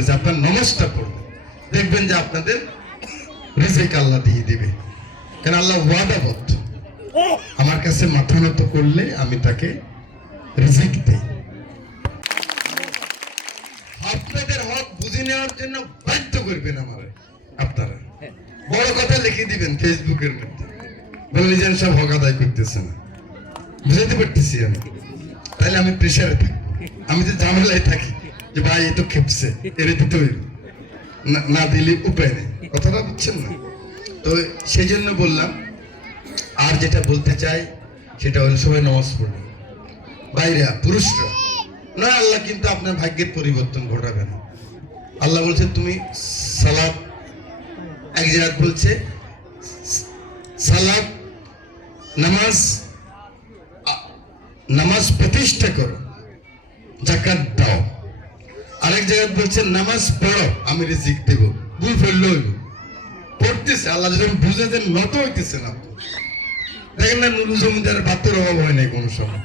বলেছে আপনার নামাজটা পড়বেন, দেখবেন যে আপনাদের রিজিক আল্লাহ দিয়ে দিবে। কারণ আল্লাহ ওয়াদাবদ্ধ, আমার কাছে মাথা নত করলে আমি তাকে রিজিক দেই। আপনাদের হক বুঝে নেওয়ার জন্য বাধ্য করবেন আমার আপনারা, বড় কথা লিখে দিবেন ফেসবুকের মধ্যে, বললেন সব হক আদায় করতেছে না, বুঝাতে পারতেছি আমি, তাহলে আমি প্রেশারে থাকি, আমি যে ঝামেলায় থাকি যে ভাই এ তো খেপছে, এর দিতে হইল, না দিলে উপায় নেই, কথাটা বুঝছেন না? তো সেই জন্য বললাম। আর যেটা বলতে চাই সেটা হলো সবাই নামাজ পড়বেন, বাইরে পুরুষরা না, আল্লাহ কিন্তু আপনার ভাগ্যের পরিবর্তন ঘটাবে না। আল্লাহ বলছে তুমি সালাত, এক জায়গায় বলছে সালাত নামাজ প্রতিষ্ঠা করো, যাকাত দাও। আরেক জায়গায় বলছে নামাজ পড়ো আমি রিজিক দেব। ভুল ফেললে হইব, পড়তেছে আল্লাহ যখন বুঝে দেন নত হইতেছে না। দেখেন না নুরুল জমিদারের ভাতের অভাব হয় নাই কোনো সময়,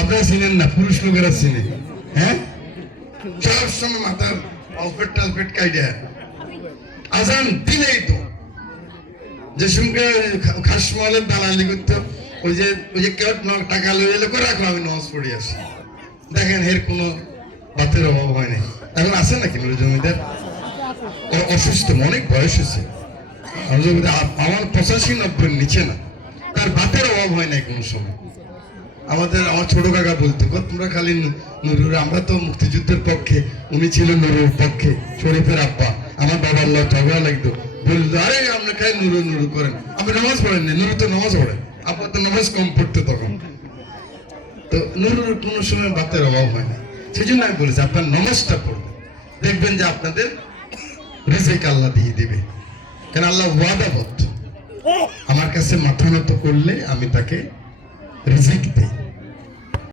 আপনারা চিনেন না, পুরুষ লোকেরা চিনে, হ্যাঁ সব সময় মাথার অল্পেট টালপেট কাইডা আজান দিলেই তো, যে সঙ্গে খাস মহলের দালালি করতো, ওই যে কেউ টাকা লই এলে করে রাখো আমি নামাজ পড়ি আসি। দেখেন এর কোনো ভাতের অভাব হয় নাই। এখন আছে নাকি নুরুল জমিদার? অসুস্থ, অনেক বয়স হয়েছে, আমার 85-90 নিচে না, তার ভাতের অভাব হয় নাই কোনো সময়। আমার ছোট কাকা বলতো তোমরা খালি নুরুর, আমরা তো মুক্তিযুদ্ধের পক্ষে, উনি ছিল নুরুর পক্ষে, শরীফের আব্বা, আমার বাবার লোক ঝগড়া লাগতো, বললো আরে আমরা খাই নুরু নুরু করেন, আপনি নামাজ পড়েন না, নুরু তো নামাজ পড়েন, আপনার তো নামাজ কম পড়তো তখন। তো নুরুর কোনো সময় ভাতের অভাব হয় না, সেই জন্য আমি বলেছি আপনার নামাজটা পড়বেন, দেখবেন যে আপনাদের রিজিক আল্লাহ দিয়ে দিবে। কারণ আল্লাহ ওয়াদাবদ্ধ, আমার কাছে মাথা নত করলে আমি তাকে রিজিক দেই।